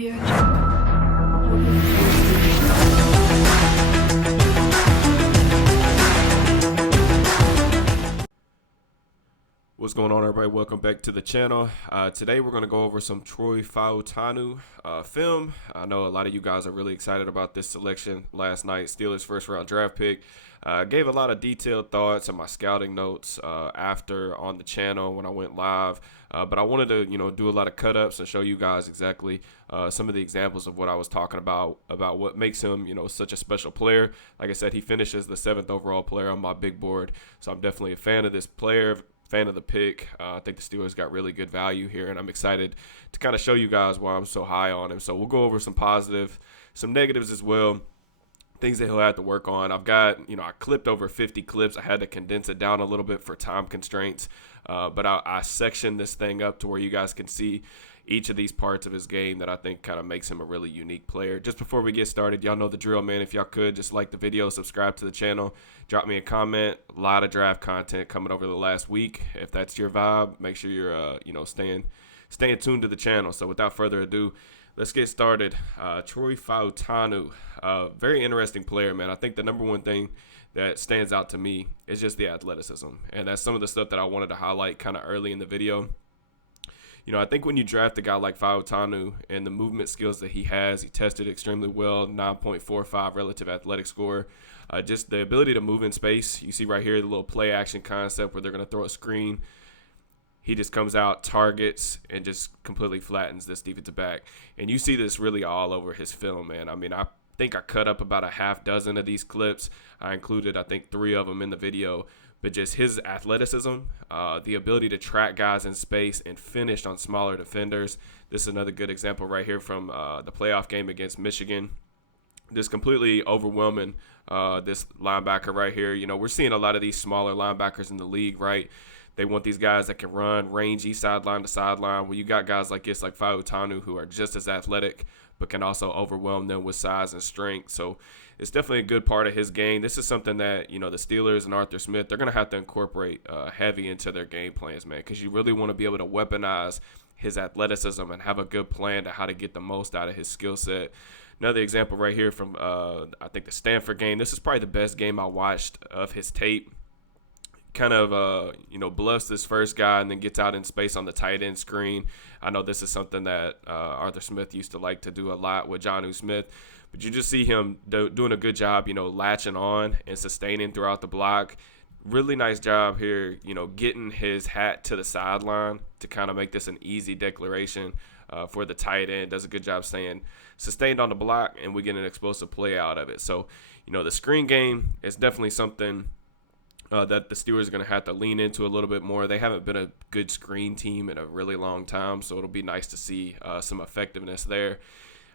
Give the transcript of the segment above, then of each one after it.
What's going on, everybody? Welcome back to the channel. Today we're going to go over some Troy Fautanu film. I know a lot of you guys are really excited about this selection last night. Steelers first round draft pick. Gave a lot of detailed thoughts on my scouting notes after on the channel when I went live. But I wanted to, do a lot of cut-ups and show you guys exactly some of the examples of what I was talking about what makes him, such a special player. Like I said, he finishes the 7th overall player on my big board, so I'm definitely a fan of this player. Fan of the pick. I think the Steelers got really good value here, and I'm excited to kind of show you guys why I'm so high on him. So we'll go over some positive, some negatives as well, things that he'll have to work on. I've got, I clipped over 50 clips. I had to condense it down a little bit for time constraints, but I sectioned this thing up to where you guys can see each of these parts of his game that I think kind of makes him a really unique player. Just before we get started, y'all know the drill, man. If y'all could, just like the video, subscribe to the channel, drop me a comment. A lot of draft content coming over the last week. If that's your vibe, make sure you're, staying tuned to the channel. So without further ado, let's get started. Troy Fautanu, very interesting player, man. I think the number one thing that stands out to me is just the athleticism. And that's some of the stuff that I wanted to highlight kind of early in the video. I think when you draft a guy like Fautanu and the movement skills that he has, he tested extremely well, 9.45 relative athletic score. Just the ability to move in space. You see right here the little play action concept where they're going to throw a screen. He just comes out, targets, and just completely flattens this defensive back. And you see this really all over his film, man. I mean, I think I cut up about a half dozen of these clips. I included, I think, 3 of them in the video. But just his athleticism, the ability to track guys in space and finish on smaller defenders. This is another good example right here from the playoff game against Michigan. Just completely overwhelming this linebacker right here. We're seeing a lot of these smaller linebackers in the league, right? They want these guys that can run, rangy, sideline to sideline. Well, you got guys like this, like Fautanu, who are just as athletic, but can also overwhelm them with size and strength. So it's definitely a good part of his game. This is something that, the Steelers and Arthur Smith, they're going to have to incorporate heavy into their game plans, man, because you really want to be able to weaponize his athleticism and have a good plan to how to get the most out of his skill set. Another example right here from, I think, the Stanford game. This is probably the best game I watched of his tape. Kind of, bluffs this first guy and then gets out in space on the tight end screen. I know this is something that Arthur Smith used to like to do a lot with Jonnu Smith. But you just see him doing a good job, latching on and sustaining throughout the block. Really nice job here, getting his hat to the sideline to kind of make this an easy declaration for the tight end. Does a good job staying sustained on the block, and we get an explosive play out of it. So, the screen game is definitely something that the Steelers are going to have to lean into a little bit more. They haven't been a good screen team in a really long time, so it'll be nice to see some effectiveness there.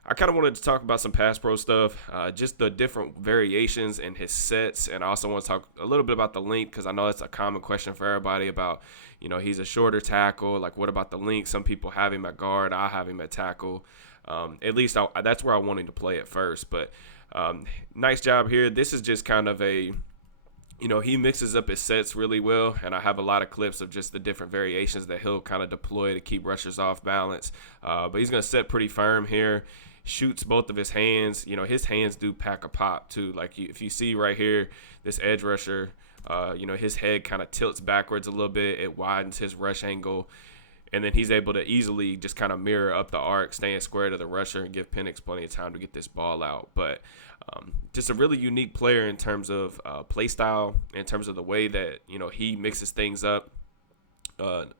I kind of wanted to talk about some pass pro stuff, just the different variations in his sets, and I also want to talk a little bit about the length because I know that's a common question for everybody about, he's a shorter tackle. Like, what about the length? Some people have him at guard. I have him at tackle. At least that's where I want him to play at first. But nice job here. This is just kind of a he mixes up his sets really well, and I have a lot of clips of just the different variations that he'll kind of deploy to keep rushers off balance. But he's going to set pretty firm here, shoots both of his hands. His hands do pack a pop, too. Like, if you see right here, this edge rusher, his head kind of tilts backwards a little bit. It widens his rush angle, and then he's able to easily just kind of mirror up the arc, staying square to the rusher, and give Penix plenty of time to get this ball out. But just a really unique player in terms of play style, in terms of the way that, he mixes things up.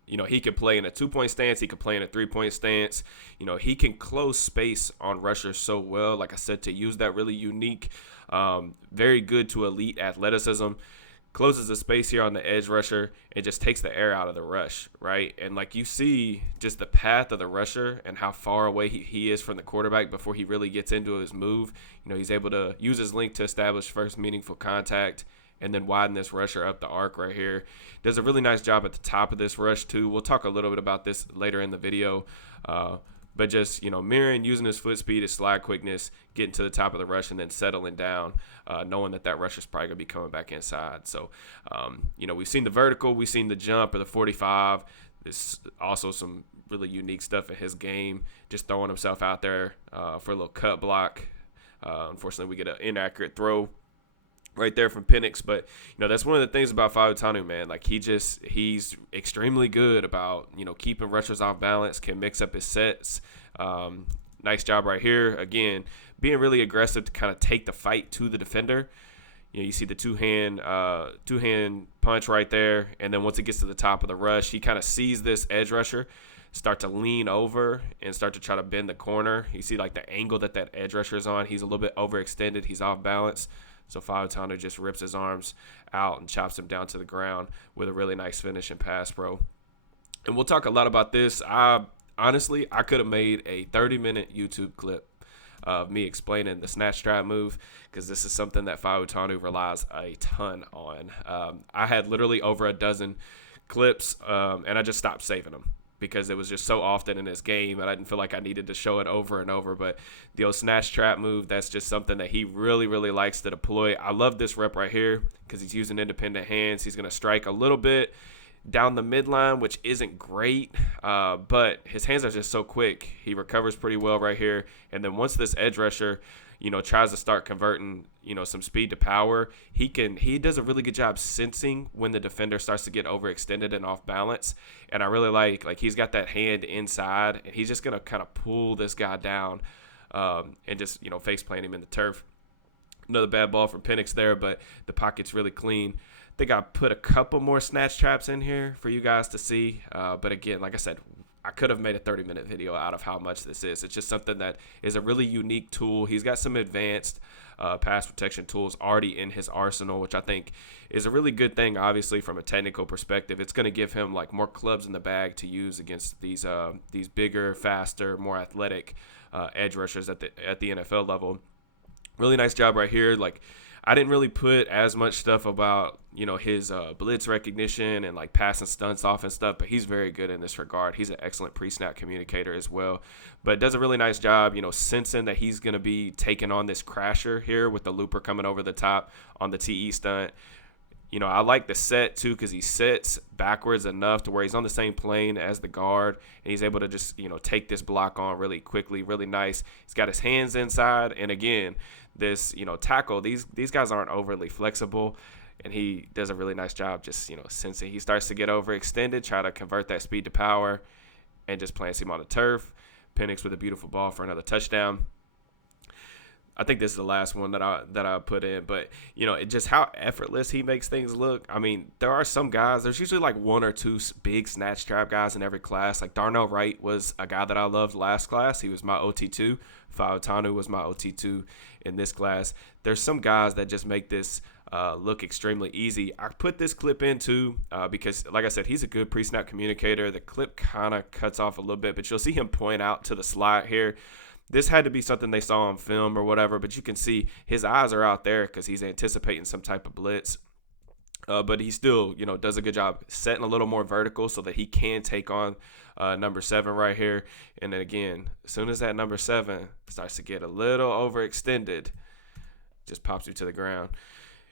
He can play in a 2-point stance. He can play in a 3-point stance. He can close space on rushers so well. Like I said, to use that really unique, very good to elite athleticism. Closes the space here on the edge rusher and just takes the air out of the rush, right? And like you see just the path of the rusher and how far away he is from the quarterback before he really gets into his move. He's able to use his length to establish first meaningful contact and then widen this rusher up the arc right here. Does a really nice job at the top of this rush too. We'll talk a little bit about this later in the video. But just, mirroring, using his foot speed, his slide quickness, getting to the top of the rush and then settling down, knowing that rusher's probably going to be coming back inside. So, we've seen the vertical, we've seen the jump or the 45. There's also some really unique stuff in his game, just throwing himself out there for a little cut block. Unfortunately, we get an inaccurate throw right there from Penix. But, that's one of the things about Fautanu, man. Like, he's extremely good about, keeping rushers off balance, can mix up his sets. Nice job right here. Again, being really aggressive to kind of take the fight to the defender. You see the two-hand punch right there. And then once it gets to the top of the rush, he kind of sees this edge rusher start to lean over and start to try to bend the corner. You see, like, the angle that edge rusher is on. He's a little bit overextended. He's off balance. So Fautanu just rips his arms out and chops him down to the ground with a really nice finish and pass pro. And we'll talk a lot about this. Honestly, I could have made a 30-minute YouTube clip of me explaining the snatch trap move, because this is something that Fautanu relies a ton on. I had literally over a dozen clips, and I just stopped saving them because it was just so often in his game, and I didn't feel like I needed to show it over and over. But the old snatch trap move, that's just something that he really, really likes to deploy. I love this rep right here because he's using independent hands. He's going to strike a little bit down the midline, which isn't great, but his hands are just so quick. He recovers pretty well right here. And then once this edge rusher, tries to start converting, some speed to power, he does a really good job sensing when the defender starts to get overextended and off balance. And I really like he's got that hand inside, and he's just going to kind of pull this guy down and just, face plant him in the turf. Another bad ball from Penix there, but the pocket's really clean. I think I put a couple more snatch traps in here for you guys to see. But again, like I said, I could have made a 30-minute video out of how much this is. It's just something that is a really unique tool. He's got some advanced pass protection tools already in his arsenal, which I think is a really good thing, obviously, from a technical perspective. It's going to give him like more clubs in the bag to use against these bigger, faster, more athletic edge rushers at the NFL level. Really nice job right here. Like, I didn't really put as much stuff about, his blitz recognition and like passing stunts off and stuff, but he's very good in this regard. He's an excellent pre-snap communicator as well, but does a really nice job, sensing that he's going to be taking on this crasher here with the looper coming over the top on the TE stunt. I like the set too, because he sets backwards enough to where he's on the same plane as the guard, and he's able to just, take this block on really quickly, really nice. He's got his hands inside, and again, this, tackle, these guys aren't overly flexible, and he does a really nice job just, sensing he starts to get overextended, try to convert that speed to power, and just plants him on the turf. Penix with a beautiful ball for another touchdown. I think this is the last one that I put in, but it just how effortless he makes things look. I mean, there are some guys. There's usually like one or two big snatch trap guys in every class. Like Darnell Wright was a guy that I loved last class. He was my OT2. Fautanu was my OT2 in this class. There's some guys that just make this look extremely easy. I put this clip in too because, like I said, he's a good pre-snap communicator. The clip kind of cuts off a little bit, but you'll see him point out to the slide here. This had to be something they saw on film or whatever, but you can see his eyes are out there because he's anticipating some type of blitz. But he still, does a good job setting a little more vertical so that he can take on number 7 right here. And then again, as soon as that number 7 starts to get a little overextended, just pops you to the ground.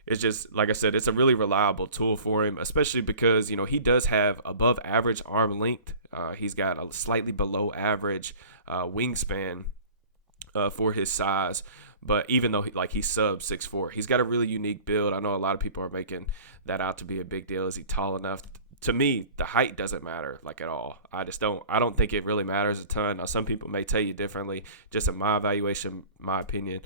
It's just, like I said, it's a really reliable tool for him, especially because, he does have above average arm length. He's got a slightly below average wingspan for his size. But even though he's sub 6'4", he's got a really unique build. I know a lot of people are making that out to be a big deal. Is he tall enough? To me, the height doesn't matter at all. I don't think it really matters a ton. Now, some people may tell you differently. Just in my evaluation, my opinion,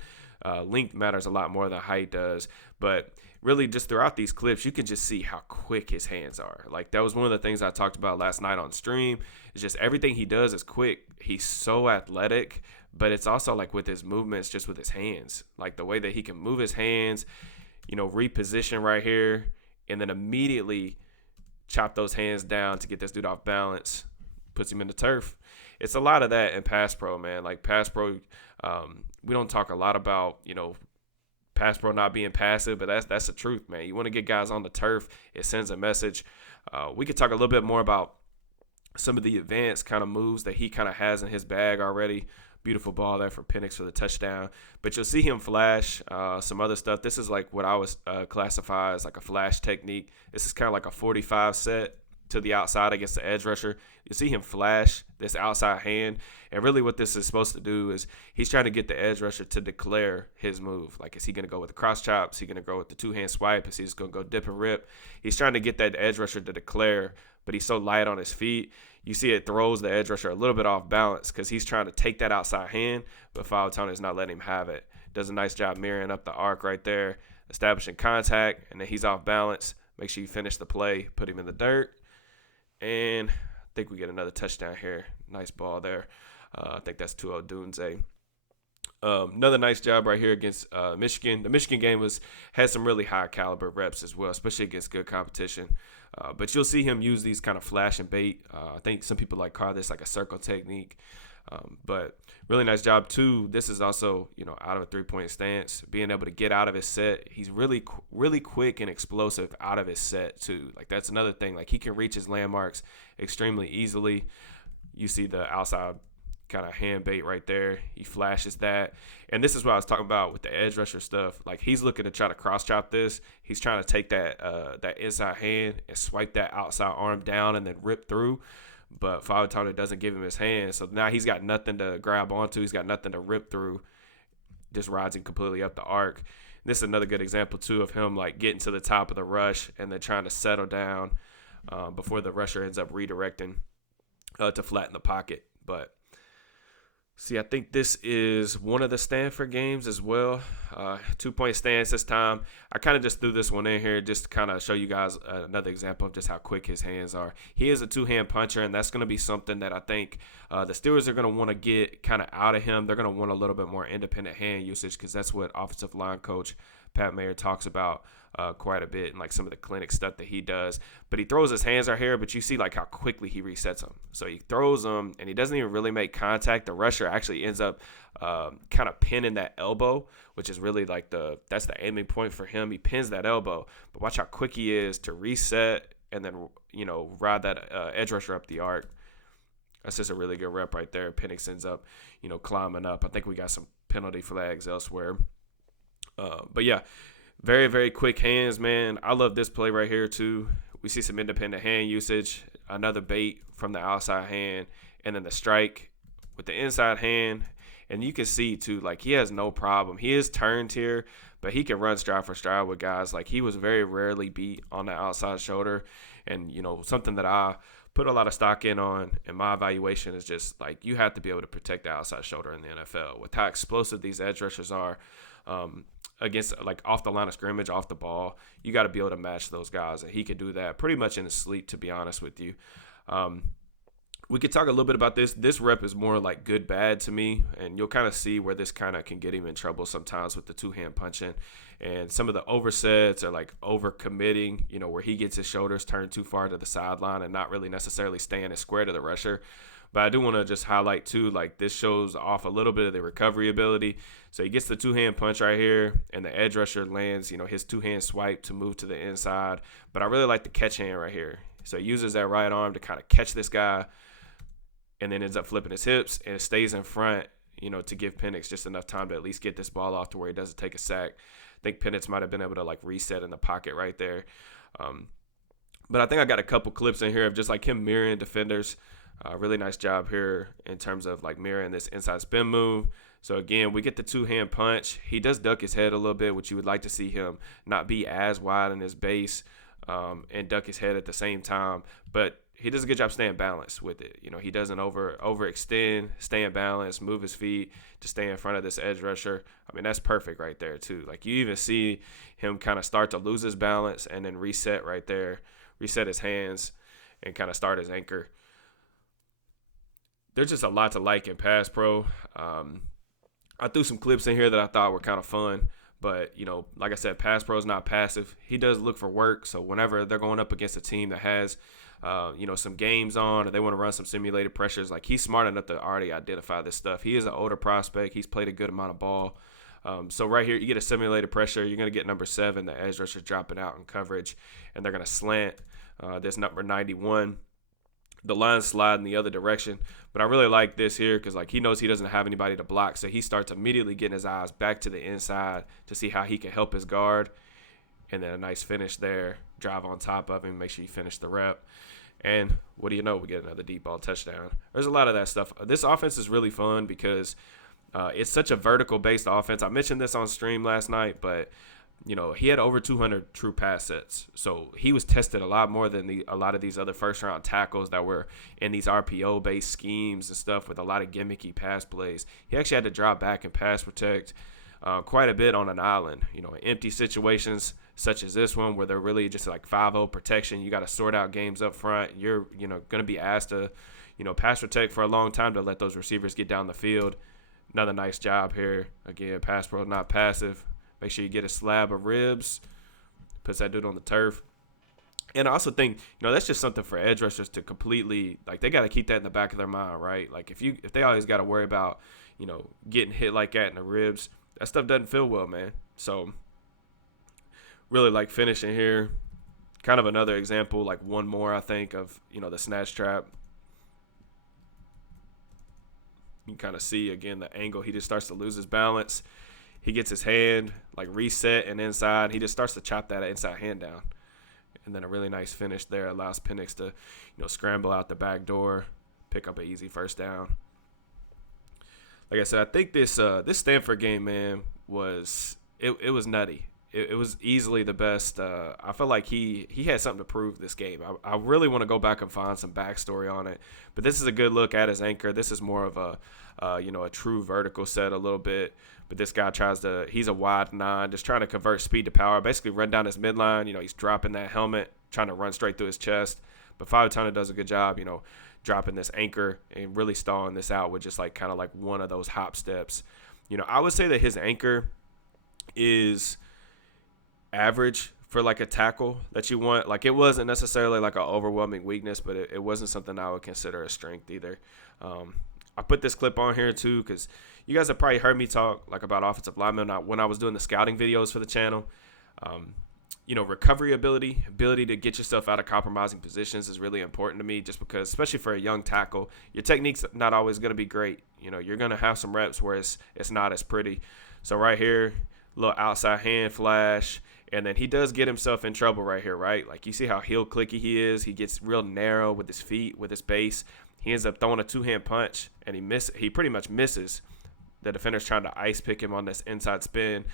length matters a lot more than height does. But really, just throughout these clips, you can just see how quick his hands are. Like, that was one of the things I talked about last night on stream. It's just everything he does is quick. He's so athletic, but it's also like with his movements, just with his hands. Like the way that he can move his hands, reposition right here, and then immediately chop those hands down to get this dude off balance, puts him in the turf. It's a lot of that in pass pro, man. Like pass pro, we don't talk a lot about, pass pro not being passive, but that's the truth, man. You want to get guys on the turf. It sends a message. We could talk a little bit more about some of the advanced kind of moves that he kind of has in his bag already. Beautiful ball there for Penix for the touchdown. But you'll see him flash some other stuff. This is like what I was classify as like a flash technique. This is kind of like a 45 set. to the outside against the edge rusher, you see him flash this outside hand. And really what this is supposed to do is he's trying to get the edge rusher to declare his move. Like, is he going to go with the cross chops? Is he going to go with the two-hand swipe? Is he just going to go dip and rip? He's trying to get that edge rusher to declare, but he's so light on his feet. You see it throws the edge rusher a little bit off balance because he's trying to take that outside hand, but Fautanu is not letting him have it. Does a nice job mirroring up the arc right there, establishing contact, and then he's off balance. Make sure you finish the play, put him in the dirt. And I think we get another touchdown here. Nice ball there. I think that's 2-0 Dunze. Another nice job right here against Michigan. The Michigan game had some really high caliber reps as well, especially against good competition. But you'll see him use these kind of flash and bait. I think some people call this like a circle technique. But really nice job too. This is also, out of a 3-point stance, being able to get out of his set. He's really quick and explosive out of his set too. Like, that's another thing. Like, he can reach his landmarks extremely easily. You see the outside kind of hand bait right there. He flashes that. And this is what I was talking about with the edge rusher stuff. Like, he's looking to try to cross chop this. He's trying to take that inside hand and swipe that outside arm down and then rip through. But Fautanu doesn't give him his hand. So now he's got nothing to grab onto. He's got nothing to rip through. Just rides him completely up the arc. This is another good example, too, of him getting to the top of the rush and then trying to settle down before the rusher ends up redirecting to flatten the pocket. But see, I think this is one of the Stanford games as well. 2-point stance this time. I kind of just threw this one in here just to kind of show you guys another example of just how quick his hands are. He is a two-hand puncher, and that's going to be something that I think the Steelers are going to want to get kind of out of him. They're going to want a little bit more independent hand usage because that's what offensive line coach Pat Mayer talks about quite a bit and some of the clinic stuff that he does. But he throws his hands right here, but you see how quickly he resets them. So he throws them and he doesn't even really make contact. The rusher actually ends up kind of pinning that elbow, which is really that's the aiming point for him. He pins that elbow, but watch how quick he is to reset and then ride that edge rusher up the arc. That's just a really good rep right there. Penix ends up climbing up. I think we got some penalty flags elsewhere. But yeah, very, very quick hands, man. I love this play right here, too. We see some independent hand usage, another bait from the outside hand, and then the strike with the inside hand. And you can see, too, he has no problem. He is turned here, but he can run stride for stride with guys. He was very rarely beat on the outside shoulder. And, something that I put a lot of stock in my evaluation is just, you have to be able to protect the outside shoulder in the NFL. With how explosive these edge rushers are, against off the line of scrimmage, off the ball, you got to be able to match those guys, and he can do that pretty much in his sleep, to be honest with you. We could talk a little bit about this. This rep is more good bad to me, and you'll kind of see where this kind of can get him in trouble sometimes with the two-hand punching, and some of the oversets are over committing, where he gets his shoulders turned too far to the sideline and not really necessarily staying as square to the rusher. But I do want to just highlight, too, this shows off a little bit of the recovery ability. So he gets the two-hand punch right here, and the edge rusher lands, his two-hand swipe to move to the inside. But I really like the catch hand right here. So he uses that right arm to kind of catch this guy and then ends up flipping his hips and stays in front, to give Penix just enough time to at least get this ball off to where he doesn't take a sack. I think Penix might have been able to, reset in the pocket right there. But I think I got a couple clips in here of just, him mirroring defenders. Really nice job here in terms of mirroring this inside spin move. So again, we get the two-hand punch. He does duck his head a little bit, which you would like to see him not be as wide in his base and duck his head at the same time. But he does a good job staying balanced with it. He doesn't overextend, stay in balance, move his feet to stay in front of this edge rusher. I mean, that's perfect right there too. You even see him kind of start to lose his balance and then reset right there, reset his hands and kind of start his anchor. There's just a lot to like in pass pro. I threw some clips in here that I thought were kind of fun. But, like I said, pass pro is not passive. He does look for work. So whenever they're going up against a team that has, some games on or they want to run some simulated pressures, he's smart enough to already identify this stuff. He is an older prospect. He's played a good amount of ball. So right here, you get a simulated pressure. You're going to get number 7, the edge rusher dropping out in coverage. And they're going to slant this number 91. The line's sliding the other direction. But I really like this here because, he knows he doesn't have anybody to block. So he starts immediately getting his eyes back to the inside to see how he can help his guard. And then a nice finish there. Drive on top of him. Make sure you finish the rep. And what do you know? We get another deep ball touchdown. There's a lot of that stuff. This offense is really fun because it's such a vertical-based offense. I mentioned this on stream last night, but he had over 200 true pass sets. So he was tested a lot more than a lot of these other first-round tackles that were in these RPO-based schemes and stuff with a lot of gimmicky pass plays. He actually had to drop back and pass protect quite a bit on an island. In empty situations such as this one where they're really just like 5-0 protection. You got to sort out games up front. You're going to be asked to pass protect for a long time to let those receivers get down the field. Another nice job here. Again, pass pro, not passive. Make sure you get a slab of ribs. Puts that dude on the turf. And I also think, that's just something for edge rushers to completely, like, they got to keep that in the back of their mind, right? Like, if they always got to worry about, getting hit like that in the ribs, that stuff doesn't feel well, man. So, really like finishing here. Kind of another example, like one more, I think, of, the snatch trap. You can kind of see, again, the angle. He just starts to lose his balance. He gets his hand, like, reset and inside. He just starts to chop that inside hand down. And then a really nice finish there allows Penix to, scramble out the back door, pick up an easy first down. Like I said, I think this Stanford game, man, was nutty. It was easily the best. I feel like he had something to prove this game. I really want to go back and find some backstory on it. But this is a good look at his anchor. This is more of a true vertical set a little bit. But this guy he's a wide 9, just trying to convert speed to power, basically run down his midline. He's dropping that helmet, trying to run straight through his chest. But Fautanu does a good job, dropping this anchor and really stalling this out with just kind of one of those hop steps. I would say that his anchor is average for a tackle that you want. It wasn't necessarily an overwhelming weakness, but it wasn't something I would consider a strength either. I put this clip on here too because you guys have probably heard me talk about offensive linemen when I was doing the scouting videos for the channel. Recovery ability to get yourself out of compromising positions is really important to me, just because, especially for a young tackle, your technique's not always going to be great. You're going to have some reps where it's not as pretty. So right here, little outside hand flash, and then he does get himself in trouble right here, right? You see how heel clicky he is. He gets real narrow with his feet, with his base. He ends up throwing a 2-hand punch, and he pretty much misses. The defender's trying to ice pick him on this inside spin,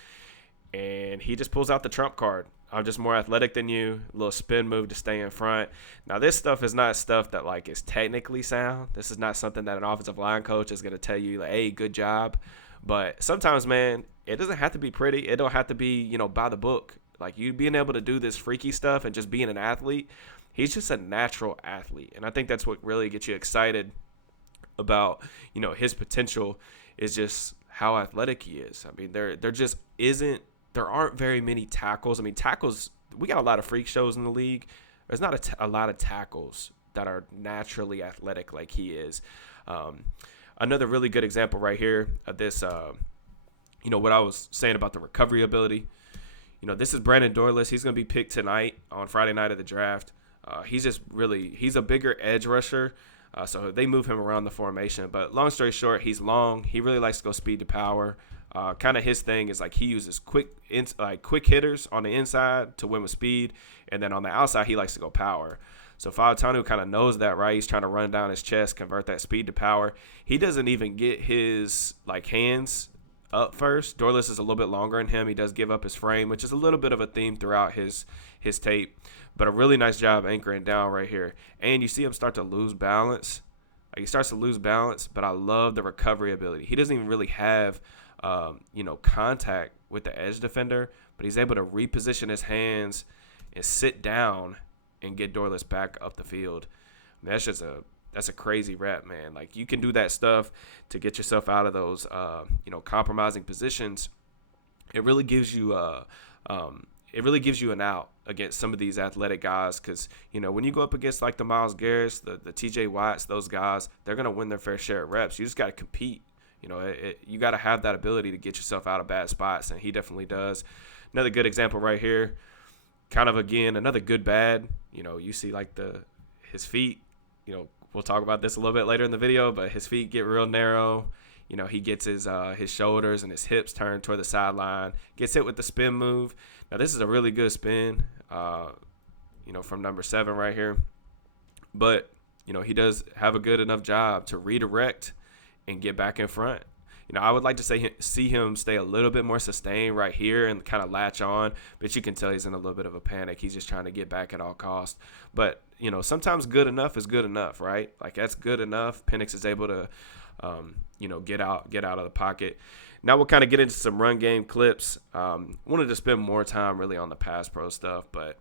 and he just pulls out the trump card. I'm just more athletic than you. A little spin move to stay in front. Now, this stuff is not stuff that is technically sound. This is not something that an offensive line coach is going to tell you, hey, good job. But sometimes, man, it doesn't have to be pretty. It don't have to be, by the book. You being able to do this freaky stuff and just being an athlete, he's just a natural athlete. And I think that's what really gets you excited about, his potential is just how athletic he is. I mean, there aren't very many tackles. I mean, tackles, we got a lot of freak shows in the league. There's not a lot of tackles that are naturally athletic like he is. Another really good example right here of this, what I was saying about the recovery ability. This is Brandon Dorless. He's going to be picked tonight on Friday night of the draft. He's a bigger edge rusher. So they move him around the formation. But long story short, he's long. He really likes to go speed to power. Kind of his thing is he uses quick hitters on the inside to win with speed. And then on the outside, he likes to go power. So Fautanu kind of knows that, right? He's trying to run down his chest, convert that speed to power. He doesn't even get his hands up first. Dorless is a little bit longer than him. He does give up his frame, which is a little bit of a theme throughout his tape. But a really nice job anchoring down right here. And you see him start to lose balance. He starts to lose balance, but I love the recovery ability. He doesn't even really have, contact with the edge defender, but he's able to reposition his hands and sit down and get Dorless back up the field. I mean, that's a crazy rep, man. You can do that stuff to get yourself out of those, compromising positions. It really gives you an out against some of these athletic guys, because when you go up against the Myles Garrett's, the TJ Watts, those guys, they're gonna win their fair share of reps. You just got to compete. You got to have that ability to get yourself out of bad spots, and he definitely does. Another good example right here. Kind of again another good bad. You see his feet. We'll talk about this a little bit later in the video, but his feet get real narrow. He gets his shoulders and his hips turned toward the sideline. Gets hit with the spin move. Now, this is a really good spin, from number 7 right here. But, he does have a good enough job to redirect and get back in front. I would like to see him stay a little bit more sustained right here and kind of latch on, but you can tell he's in a little bit of a panic. He's just trying to get back at all costs. But, sometimes good enough is good enough, right? Like, that's good enough. Penix is able to, get out of the pocket. Now we'll kind of get into some run game clips. Wanted to spend more time really on the pass pro stuff, but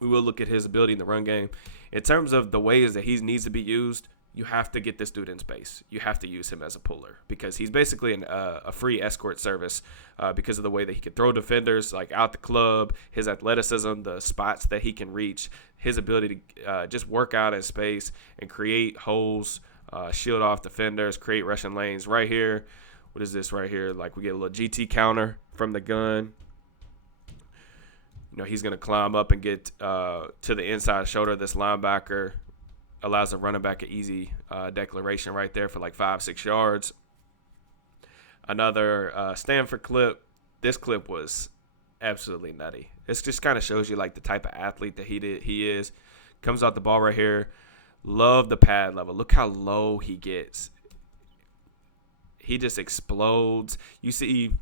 we will look at his ability in the run game. In terms of the ways that he needs to be used, you have to get this dude in space. You have to use him as a puller because he's basically a free escort service because of the way that he can throw defenders like out the club, his athleticism, the spots that he can reach, his ability to just work out in space and create holes, shield off defenders, create rushing lanes. Right here, what is this right here? Like we get a little GT counter from the gun. He's going to climb up and get to the inside shoulder of this linebacker. Allows the running back an easy declaration right there for like 5-6 yards. Another Stanford clip. This clip was absolutely nutty. This just kind of shows you like the type of athlete that he is. Comes out the ball right here. Love the pad level. Look how low he gets. He just explodes. You see,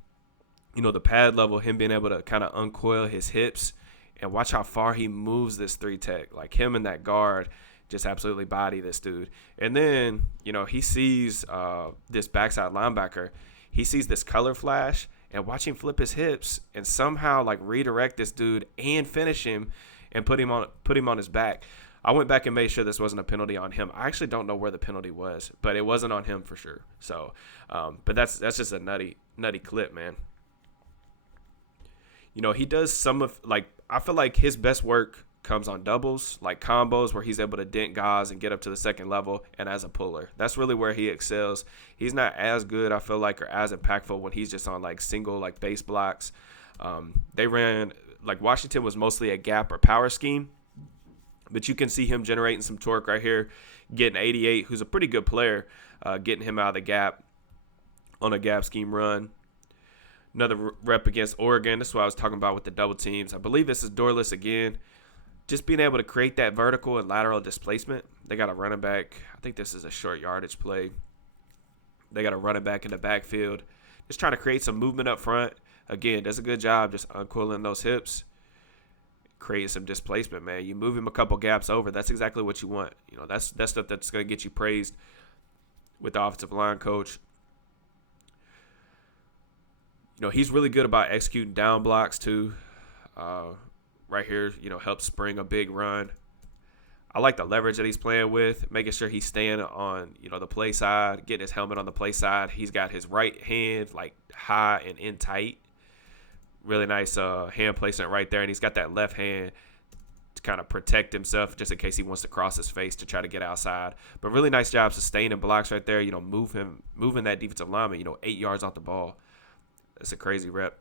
the pad level, him being able to kind of uncoil his hips and watch how far he moves this 3-tech. Like him and that guard just absolutely body this dude. And then, he sees this backside linebacker. He sees this color flash and watch him flip his hips and somehow like redirect this dude and finish him and put him on his back. I went back and made sure this wasn't a penalty on him. I actually don't know where the penalty was, but it wasn't on him for sure. So, but that's just a nutty clip, man. He does some of like I feel like his best work comes on doubles, like combos where he's able to dent guys and get up to the second level, and as a puller. That's really where he excels. He's not as good, I feel like, or as impactful when he's just on like single like base blocks. They ran like Washington was mostly a gap or power scheme, but you can see him generating some torque right here, getting 88, who's a pretty good player, getting him out of the gap on a gap scheme run. Another rep against Oregon. This is what I was talking about with the double teams. I believe this is Dorless again. Just being able to create that vertical and lateral displacement. They got a running back. I think this is a short yardage play. They got a running back in the backfield. Just trying to create some movement up front. Again, does a good job just uncoiling those hips. Creating some displacement, man. You move him a couple gaps over. That's exactly what you want. That's stuff that's going to get you praised with the offensive line coach. He's really good about executing down blocks too. Right here, helps spring a big run. I like the leverage that he's playing with, making sure he's staying on, the play side, getting his helmet on the play side. He's got his right hand like high and in tight. Really nice hand placement right there, and he's got that left hand to kind of protect himself just in case he wants to cross his face to try to get outside. But really nice job sustaining blocks right there. Moving that defensive lineman, 8 yards off the ball. That's a crazy rep.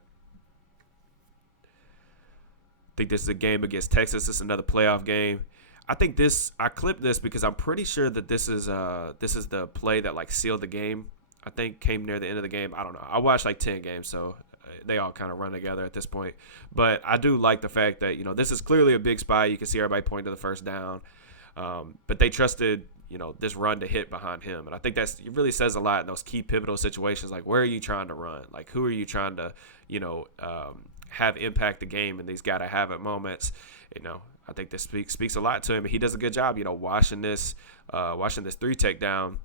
I think this is a game against Texas. This is another playoff game. I clipped this because I'm pretty sure that this is the play that like sealed the game. I think came near the end of the game. I don't know. I watched like 10 games, so they all kind of run together at this point. But I do like the fact that, this is clearly a big spy. You can see everybody pointing to the first down. But they trusted, this run to hit behind him. And I think it really says a lot in those key pivotal situations. Like, where are you trying to run? Like, who are you trying to, have impact the game in these gotta-have-it moments? I think this speaks a lot to him. He does a good job, washing this 3-tech down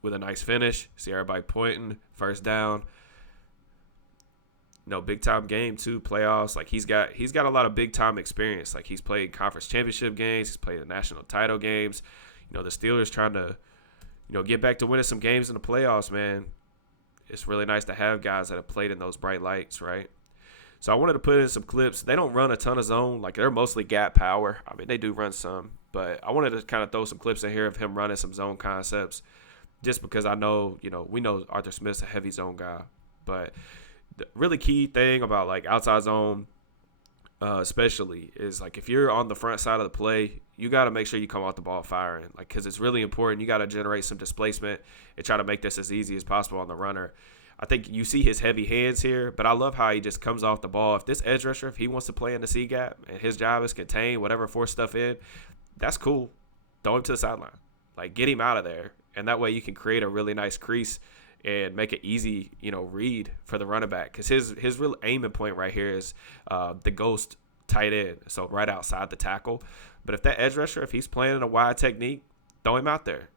with a nice finish. See everybody pointing, first down. Big time game too, playoffs. Like he's got a lot of big time experience. Like he's played conference championship games, he's played the national title games. The Steelers trying to, get back to winning some games in the playoffs, man. It's really nice to have guys that have played in those bright lights, right? So I wanted to put in some clips. They don't run a ton of zone. Like they're mostly gap power. I mean, they do run some, but I wanted to kind of throw some clips in here of him running some zone concepts just because I know, we know Arthur Smith's a heavy zone guy, but the really key thing about like outside zone especially is like if you're on the front side of the play, you got to make sure you come off the ball firing, like because it's really important. You got to generate some displacement and try to make this as easy as possible on the runner. I think you see his heavy hands here, but I love how he just comes off the ball. If this edge rusher, if he wants to play in the C gap and his job is contain whatever force stuff in, that's cool. Throw him to the sideline. Like, get him out of there. And that way you can create a really nice crease and make it easy, read for the running back. Because his real aiming point right here is the ghost tight end, so right outside the tackle. But if that edge rusher, if he's playing in a wide technique, throw him out there.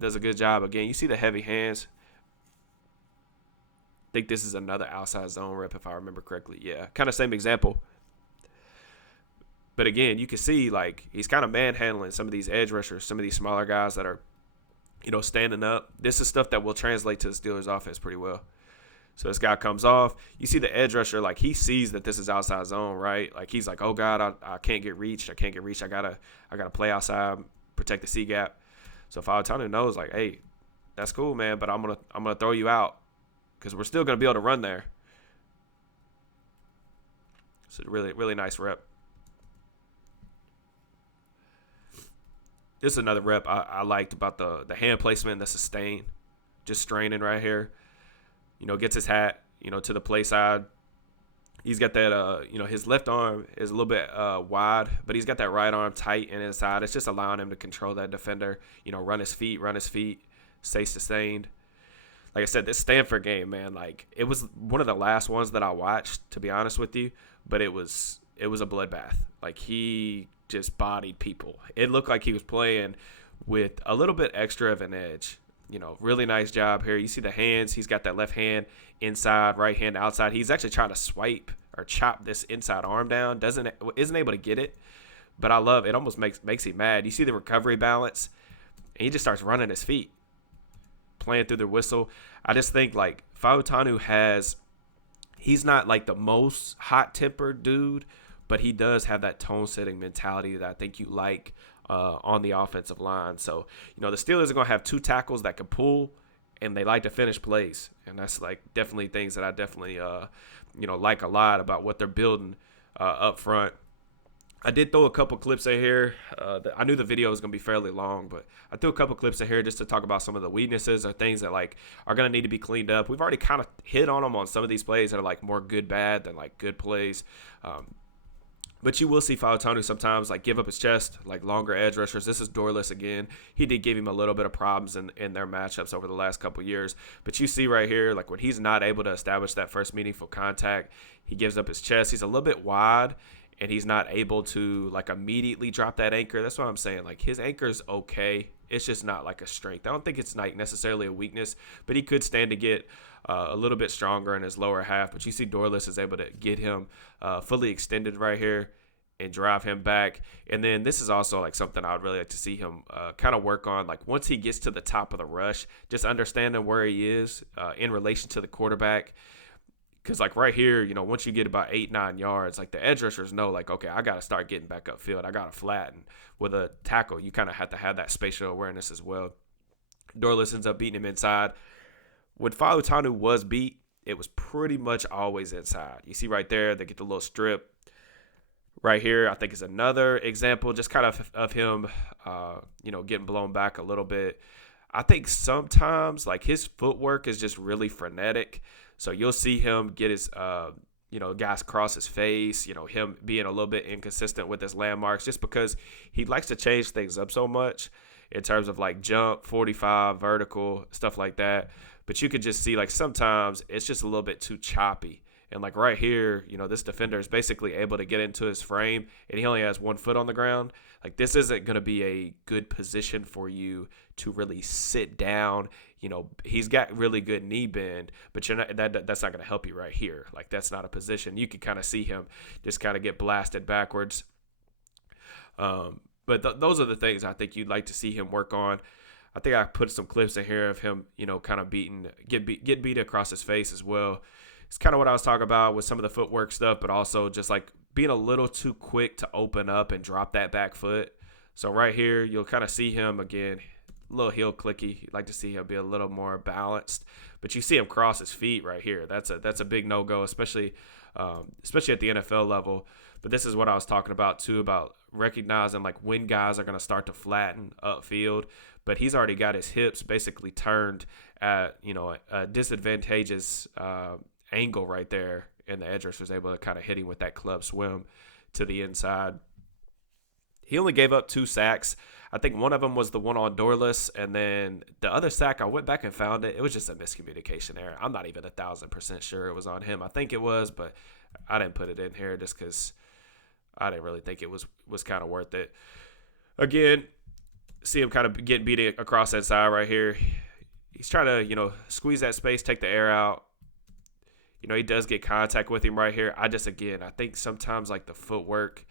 Does a good job. Again, you see the heavy hands. I think this is another outside zone rep if I remember correctly. Yeah, kind of same example. But again, you can see like he's kind of manhandling some of these edge rushers, some of these smaller guys that are, standing up. This is stuff that will translate to the Steelers offense pretty well. So this guy comes off. You see the edge rusher, like he sees that this is outside zone, right? Like he's like, oh God, I can't get reached. I gotta play outside, protect the C gap. So Fautanu knows, like, hey, that's cool, man, but I'm gonna throw you out because we're still gonna be able to run there. So really, really nice rep. This is another rep I liked about the hand placement and the sustain, just straining right here. Gets his hat, to the play side. He's got that, his left arm is a little bit wide, but he's got that right arm tight and inside. It's just allowing him to control that defender, run his feet, stay sustained. Like I said, this Stanford game, man, like it was one of the last ones that I watched, to be honest with you, but it was a bloodbath. Like he just bodied people. It looked like he was playing with a little bit extra of an edge. Really nice job here. You see the hands. He's got that left hand inside, right hand outside. He's actually trying to swipe or chop this inside arm down. Isn't able to get it. But I love it. Almost makes him mad. You see the recovery balance, and he just starts running his feet, playing through the whistle. I just think like Fautanu he's not like the most hot-tempered dude, but he does have that tone-setting mentality that I think you like on the offensive line. So, the Steelers are going to have two tackles that can pull, and they like to finish plays. And that's, like, definitely things that I definitely, like a lot about what they're building up front. I did throw a couple clips in here. I knew the video was going to be fairly long, but I threw a couple clips in here just to talk about some of the weaknesses or things that, like, are going to need to be cleaned up. We've already kind of hit on them on some of these plays that are, like, more good-bad than, like, good plays. But you will see Fautanu sometimes like give up his chest, like longer edge rushers. This is Dorless again. He did give him a little bit of problems in their matchups over the last couple years. But you see right here, like when he's not able to establish that first meaningful contact, he gives up his chest. He's a little bit wide, and he's not able to like immediately drop that anchor. That's what I'm saying. Like his anchor's okay. It's just not like a strength. I don't think it's like necessarily a weakness, but he could stand to get a little bit stronger in his lower half. But you see Dorless is able to get him fully extended right here and drive him back. And then this is also like something I would really like to see him kind of work on. Like once he gets to the top of the rush, just understanding where he is in relation to the quarterback. Because, like, right here, once you get about 8-9 yards, like, the edge rushers know, like, okay, I got to start getting back upfield. I got to flatten. With a tackle, you kind of have to have that spatial awareness as well. Dorless ends up beating him inside. When Fautanu was beat, it was pretty much always inside. You see right there, they get the little strip. Right here, I think is another example, just kind of him, getting blown back a little bit. I think sometimes, like, his footwork is just really frenetic. So you'll see him get his, guys cross his face, him being a little bit inconsistent with his landmarks just because he likes to change things up so much in terms of, like, jump, 45, vertical, stuff like that. But you could just see, like, sometimes it's just a little bit too choppy. And, like, right here, this defender is basically able to get into his frame, and he only has 1 foot on the ground. Like, this isn't going to be a good position for you to really sit down. He's got really good knee bend, but that's not going to help you right here. Like, that's not a position. You can kind of see him just kind of get blasted backwards. But those are the things I think you'd like to see him work on. I think I put some clips in here of him, kind of get beat across his face as well. It's kind of what I was talking about with some of the footwork stuff, but also just like being a little too quick to open up and drop that back foot. So right here, you'll kind of see him again, a little heel clicky. You'd like to see him be a little more balanced, but you see him cross his feet right here. That's a big no-go, especially at the NFL level. But this is what I was talking about too, about recognizing like when guys are going to start to flatten upfield. But he's already got his hips basically turned at a disadvantageous angle right there, and the edge rusher was able to kind of hit him with that club swim to the inside. He only gave up 2 sacks. I think one of them was the one on Dorless, and then the other sack, I went back and found it. It was just a miscommunication error. I'm not even 1,000% sure it was on him. I think it was, but I didn't put it in here just because I didn't really think it was kind of worth it. Again, see him kind of getting beat across that side right here. He's trying to, squeeze that space, take the air out. He does get contact with him right here. I think sometimes, like, the footwork,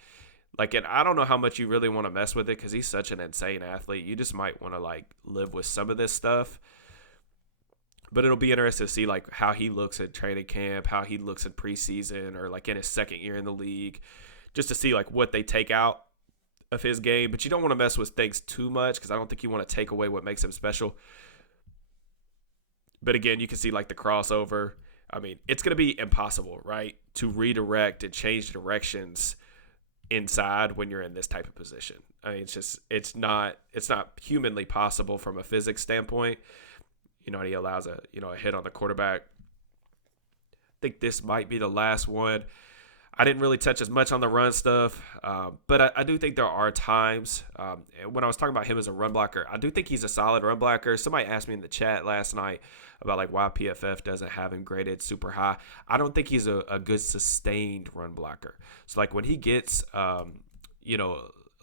like, and I don't know how much you really want to mess with it because he's such an insane athlete. You just might want to, like, live with some of this stuff. But it'll be interesting to see, like, how he looks at training camp, how he looks in preseason, or, like, in his second year in the league, just to see, like, what they take out of his game. But you don't want to mess with things too much because I don't think you want to take away what makes him special. But, again, you can see, like, the crossover. I mean, it's going to be impossible, right, to redirect and change directions inside when you're in this type of position. I mean, it's not humanly possible from a physics standpoint. And he allows a hit on the quarterback. I think this might be the last one. I didn't really touch as much on the run stuff, but I do think there are times, when I was talking about him as a run blocker, I do think he's a solid run blocker. Somebody asked me in the chat last night about, like, why PFF doesn't have him graded super high. I don't think he's a good sustained run blocker. So, like, when he gets,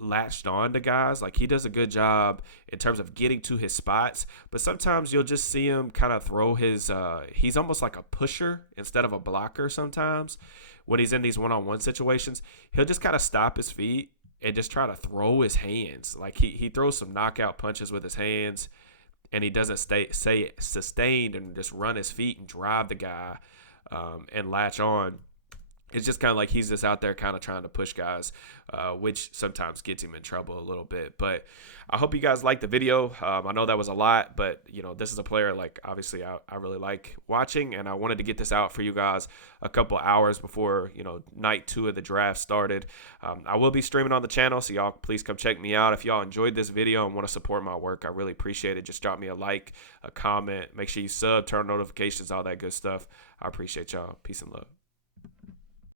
latched on to guys, like, he does a good job in terms of getting to his spots, but sometimes you'll just see him kind of throw his he's almost like a pusher instead of a blocker sometimes. When he's in these one-on-one situations, he'll just kind of stop his feet and just try to throw his hands. Like, he throws some knockout punches with his hands, and he doesn't stay sustained and just run his feet and drive the guy and latch on. It's just kind of like he's just out there kind of trying to push guys, which sometimes gets him in trouble a little bit. But I hope you guys liked the video. I know that was a lot, but, this is a player, like, obviously I really like watching, and I wanted to get this out for you guys a couple hours before, night 2 of the draft started. I will be streaming on the channel, so y'all please come check me out. If y'all enjoyed this video and want to support my work, I really appreciate it. Just drop me a like, a comment. Make sure you sub, turn on notifications, all that good stuff. I appreciate y'all. Peace and love.